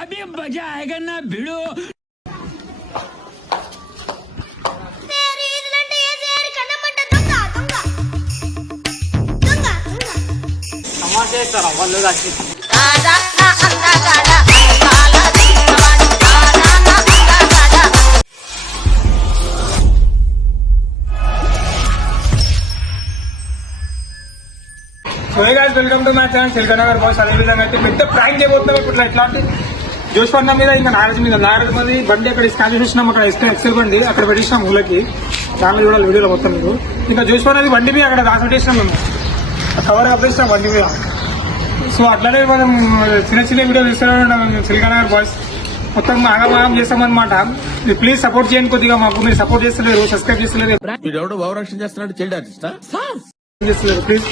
अभी मजा आएगा ना भिड़ो. చేస్తారా వాళ్ళు వచ్చి welcome to my channel Silkanagar boys. అదే విధంగా అయితే పెద్ద ప్రాంక్ చేయబోతున్నాం ఇప్పుడు. ఎట్లాంటి జోష్పట్నం మీద ఇంకా నారాజ్ మీద బండి అక్కడ స్కాన్ చేసినాం. అక్కడ ఎక్సెల్ బండి అక్కడ పెట్టించినాం ఊళ్ళకి. దాంట్లో చూడాలి వీడియోలో మొత్తం మీరు. ఇంకా జోష్పట్నం బండి మీద అక్కడ దాచి పెట్టేసినాం మేము. కవర్ అప్పేసినాం బండి మీద. సో అట్లానే మనం చిన్న చిన్న వీడియోలు ఇస్తున్నాం సిల్కనగర్ బాయ్స్. మొత్తం ఆగమాగం చేస్తామన్నమాట. ప్లీజ్ సపోర్ట్ చేయండి కొద్దిగా. మాకు మీరు సపోర్ట్ చేస్తలేరు, సబ్స్క్రైబ్ చేస్తలేరు, ప్లీజ్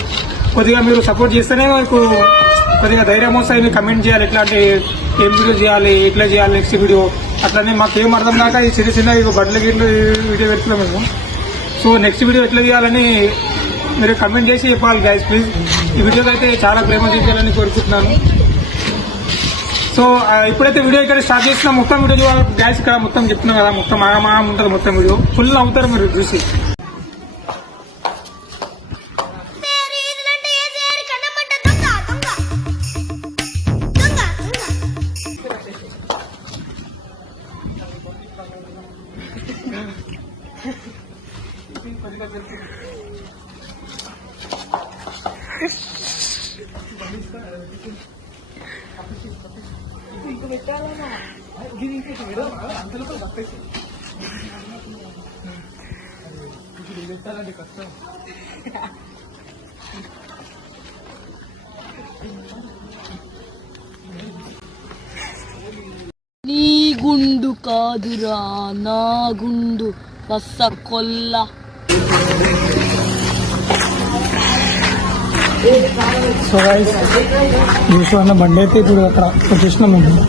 కొద్దిగా మీరు సపోర్ట్ చేస్తేనే మాకు కొద్దిగా ధైర్యం వస్తాయి. మీరు కమెంట్ చేయాలి, ఎట్లాంటి ఏం వీడియో చేయాలి, ఎట్లా చేయాలి నెక్స్ట్ వీడియో. అట్లానే మాకేం అర్థం కాక ఈ చిన్న చిన్న బట్టల గిట్లు వీడియో పెడుతున్నాం మేము. సో నెక్స్ట్ వీడియో ఎట్లా చేయాలని మీరు కమెంట్ చేసి చెప్పాలి గైస్ ప్లీజ్. ఈ వీడియోకి అయితే చాలా ప్రేమ చేయాలని కోరుకుంటున్నాను. సో ఇప్పుడైతే వీడియో ఇక్కడ స్టార్ట్ చేసిన మొత్తం వీడియో చూడాలి గైస్. ఇక్కడ మొత్తం చెప్తున్నాం కదా, మొత్తం ఆగమాగం ఉంటుంది మొత్తం వీడియో. ఫుల్ అవుతారు మీరు చూసి. నీ గుండు కాదురా నా గుండు రస కొల్ల. సో గైస్ చూసుకున్న బండి అయితే ఇప్పుడు అక్కడ చూసినాం మేము.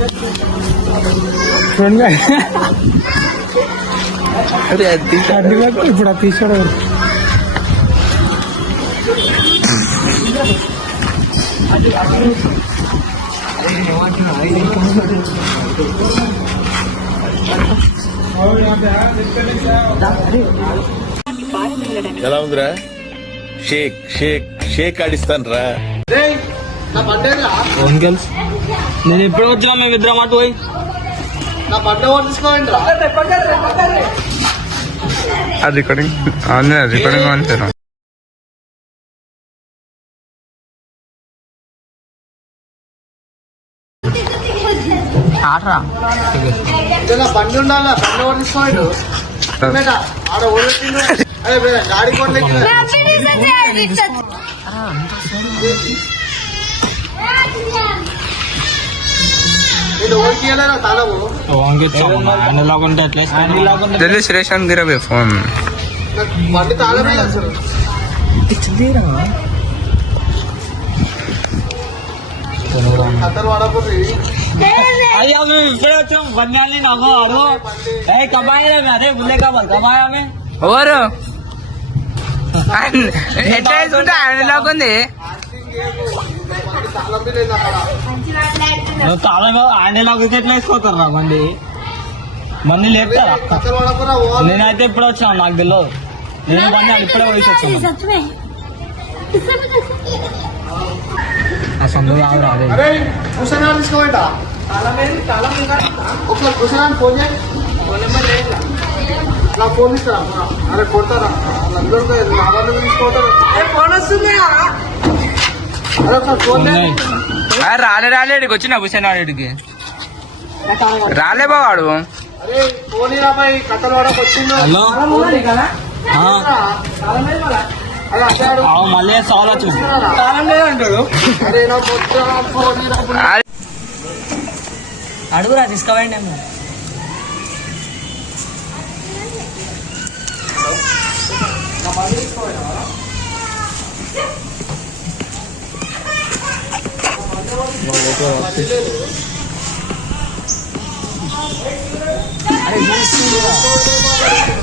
ఇప్పుడు అది తీసాడు. ఎలా ఉందిరా? షేక్ షేక్ షేక్ ఆడిస్తాను రా. నేను ఎప్పుడు వచ్చినా మేము ఇద్దరం అటు పోయి రికార్డింగ్ రికార్డింగ్ బండి ఉండాలి. బండి ఓడి తీసుకోండి ఆడ ఓడెట్టిండు. గాడి కొట్లే जल्दी सुरेश गिरा बे फोन బండి తాళమే అసలు కథలు పడకూడదు. అయ్యా మేము ఇప్పుడే వచ్చాం. బండి నాకు అడుగు కబాయా అదే బుల్లే కావాలి కబాయా ఎవరు ఎట్లా వేసుకుంటే ఆయన లాగా ఉంది. తాళం ఆయన లాగా ఎట్లా వేసుకోతారు రా బండి. బండి లేపుతారా? నేనైతే ఇప్పుడే వచ్చాను, నాకు తెలియదు. నేను బండి ఇప్పుడే వయసు వచ్చాను. అసలు రాదు. తీసుకోండి ఒకసారి కుసనాన్ని ఫోన్ చేయండి. నాకు ఫోన్ ఇస్తారా? అరే కొడతారా? అందరూ నా బండి తీసుకోతారు. ఫోన్ వస్తుంది. అరే ఒకసారి ఫోన్ రాలేడికి వచ్చిన హుసేన్ ఆడికి రాలే బావాడు. అరే ఫోన్ రాబాయి కథలు వాడకు వచ్చింది. మళ్ళీ సాల్ వచ్చింది. అడుగురా తీసుకోవండి.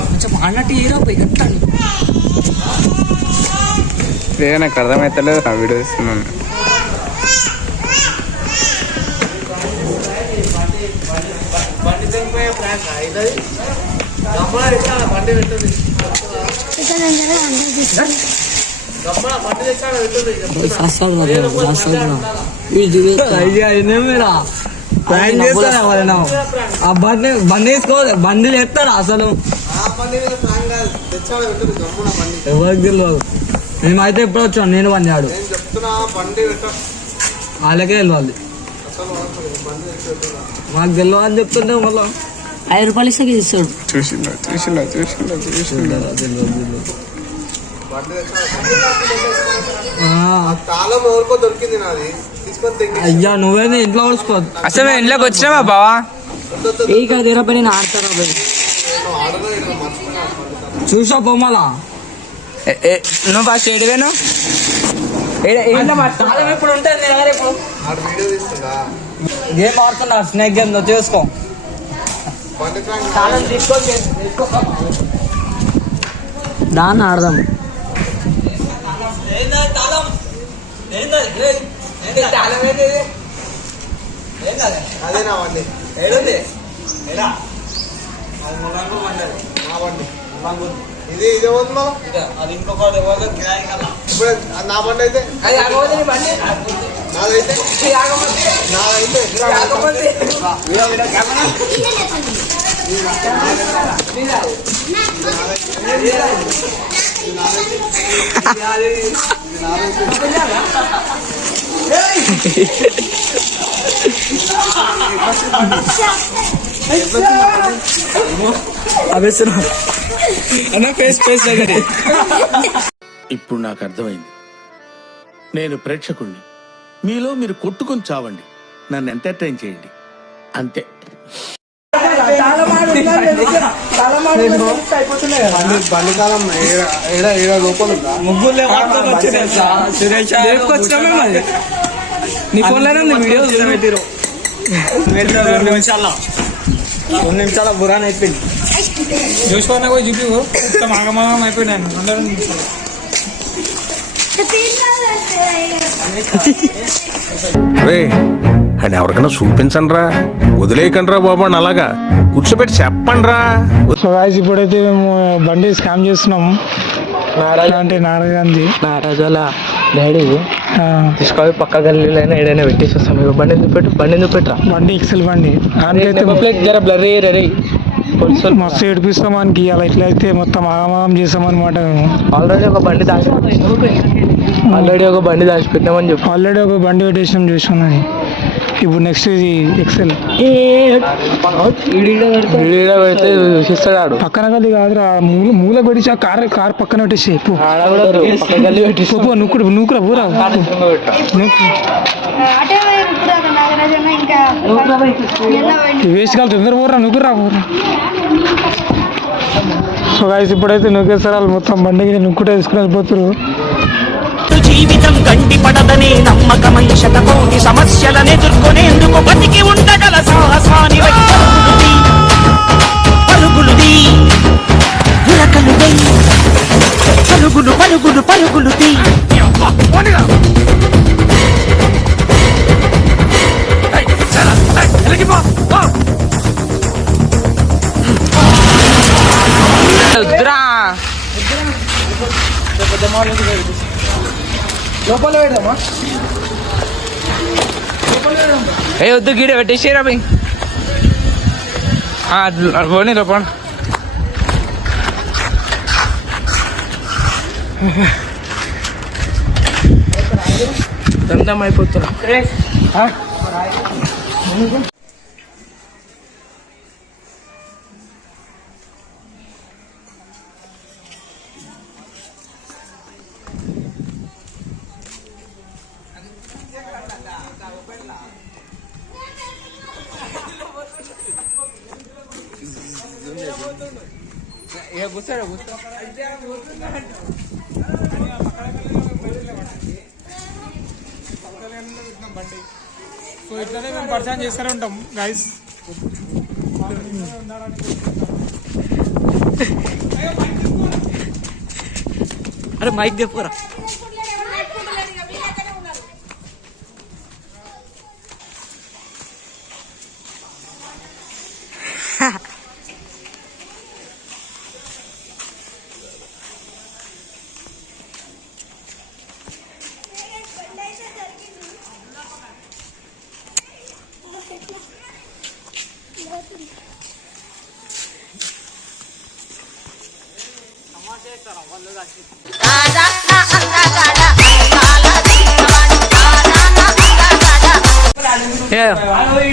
కొంచెం అన్నట్టు ఏదో పోయి కట్టాను. నాకు అర్థమవుతలేదు నా వీడియో ఇస్తున్నాను. ప్లాన్ చేస్తారా వాళ్ళను? ఆ బండి వేసుకో, బండిలు ఎత్తారా అసలు? ఎవరికి తెలియదు. మేమైతే ఎప్పుడు వచ్చాం, నేను బండి ఆడు వాళ్ళకే తెలియాలి, మాకు తెలియదు అని చెప్తుంటే మళ్ళీ 5 రూపాయలు ఇస్తే ఇస్తాడు. చూసిందా దొరికింది నాది తీసుకొని అయ్యా నువ్వేది ఇంట్లో కొడుచుకో. అసలు మేము ఇంట్లోకి వచ్చినావా బావా? ఇక్కడ దగ్గర నేను ఆడతాను చూసా బొమ్మలా నువ్వు ఫస్ట్ ఏడివేను ఇప్పుడు ఉంటుంది నీ దగ్గర. ఇప్పుడు వీడియో తీస్తుందా గేమ్ ఆడుతున్నా, స్నేక్ గేమ్ చేసుకో. దాన్ని ఆడదాం. అదేనా బండి ఇది ఇదే పోతుందా ఇప్పుడు నా బండి అయితే ఇప్పుడు నాకు అర్థమైంది. నేను ప్రేక్షకుణ్ణి, మీలో మీరు కొట్టుకుని చావండి, నన్ను ఎంటర్టైన్ చేయండి, అంతే. బండి కాలం ఏడా లోపల ఉందా? ముగ్గురు నీ ఫోన్లోనే ఉంది వీడియో. 2 నిమిషాల బురాన్ అయిపోయింది. చూసుకోవాలి పోయి చూపి మొత్తం ఆగమాగం అయిపోయినాను అందరూ. రే అని ఎవరికైనా చూపించండి రా, వదిలేయకండి రా బాబు అని అలాగా కూర్చోబెట్టి చెప్పండి రా. సో గాయ్స్ ఇప్పుడైతే మేము బండి స్కామ్ చేస్తున్నాము. అంటే నారాజీ డాడీ తీసుకొని పక్క గల్లీలైనా ఏడైనా పెట్టేసి వస్తాం. బండి ఎందుకు పెట్టరా? బండి ఎక్సెల్ బండి జర బ్లర్ రెడీ మస్తు ఏడిపిస్తాం మనకి అలా ఇట్లా అయితే మొత్తం ఆగమాగం చేస్తామన్నమాట. మేము ఆల్రెడీ ఒక బండి దాచిపెట్టినామని చెప్పి ఆల్రెడీ ఒక బండి పెట్టేసినాం చూసుకున్నది. ఇప్పుడు నెక్స్ట్ ఇది ఎక్సెల్ పెడితే చూసిస్తాడు. పక్కన గల్లి కాదురా, మూల పెట్టేసి ఆ కార్ పక్కన పెట్టేసి గల్లీ పెట్టి నూకురా ఊరా వేస్ట్ కాదు తొందర పోరా నూకురా పోరా. సో గాయ్స్ ఇప్పుడైతే నూకేశ్వరాలు మొత్తం బండికి నూక్కుటే తీసుకుని వెళ్ళిపోతారు. జీవితం గండి పడదనే నమ్మకమై శతకోటి సమస్యలను ఎదుర్కొనేందుకు బతికి ఉండగల సాహసాని పరుగులుది పరుగులుది లోపల పెడదామా? ఏ వద్దు గీడ పెట్టేసారా పోయి పోనీ లోపల. దండం అయిపోతున్నా. సో ఇట్లానే మేము పరిచయం చేస్తూనే ఉంటాం గైస్. అరే మైక్ చెప్పరా?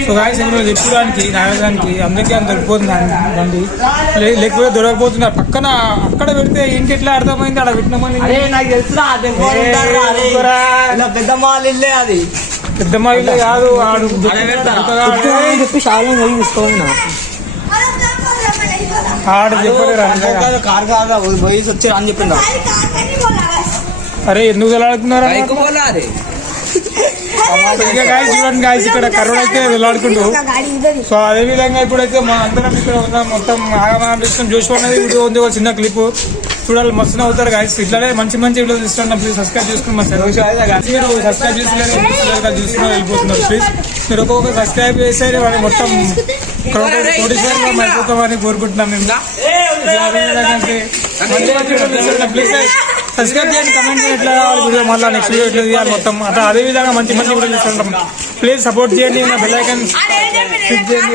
సో గాయస్ ఇందులో చెప్పడానికి నాయకానికి అందరికీ అంత దొరికిపోతుంది బండి లేకపోతే దొరకపోతున్నారు పక్కన అక్కడ పెడితే ఇంటి ఎట్లా అర్థమైంది అక్కడ పెట్టినామని నాకు తెలుసురా పెద్ద మాల్ ఇల్లే అది పెద్ద మాయిలే కాదు ఆడు చెప్పి షాలో పోయి తీసుకోవాలి ఆడు చెప్పలేరు కార్ కాదా పోయి వచ్చి అని చెప్పిండు అరే ఎందుకు వెళ్ళాడుతున్నారా చూడండి గాయస్ ఇక్కడ కరోనా అయితే వెళ్ళాడుకుంటూ సో అదే విధంగా ఇప్పుడైతే మా అందరం ఇక్కడ ఉన్నాం మొత్తం ఆగమనిపిస్తాం చూసుకో అనేది వీడియో ఉంది ఒక చిన్న క్లిప్ చూడాలి మస్తు అవుతారు గాయస్ ఇట్లానే మంచి మంచి వీడియో చూస్తున్నాం ప్లీజ్ సబ్స్క్రైబ్ చేసుకుని మా మీరు సబ్స్క్రైబ్ చూసుకుని వెళ్ళిపోతున్నారు ప్లీజ్ మీరు ఒక్కొక్క సబ్స్క్రైబ్ చేస్తే వాళ్ళు మొత్తం కోటీశ్వరంగా అయిపోతామని కోరుకుంటున్నాం మేము ప్లీజ్ సబ్స్క్రైబ్ చేయండి కమెంట్ చేయండి ఎట్లా కావాలి వీడియో మళ్ళీ నెక్స్ట్ వీడియో ఎట్లా తీయాలి మొత్తం అట్లా అదే విధంగా మంచి మంచి వీడియో తీసుకుంటాం ప్లీజ్ సపోర్ట్ చేయండి నా బెల్ ఐకాన్ క్లిక్ చేయండి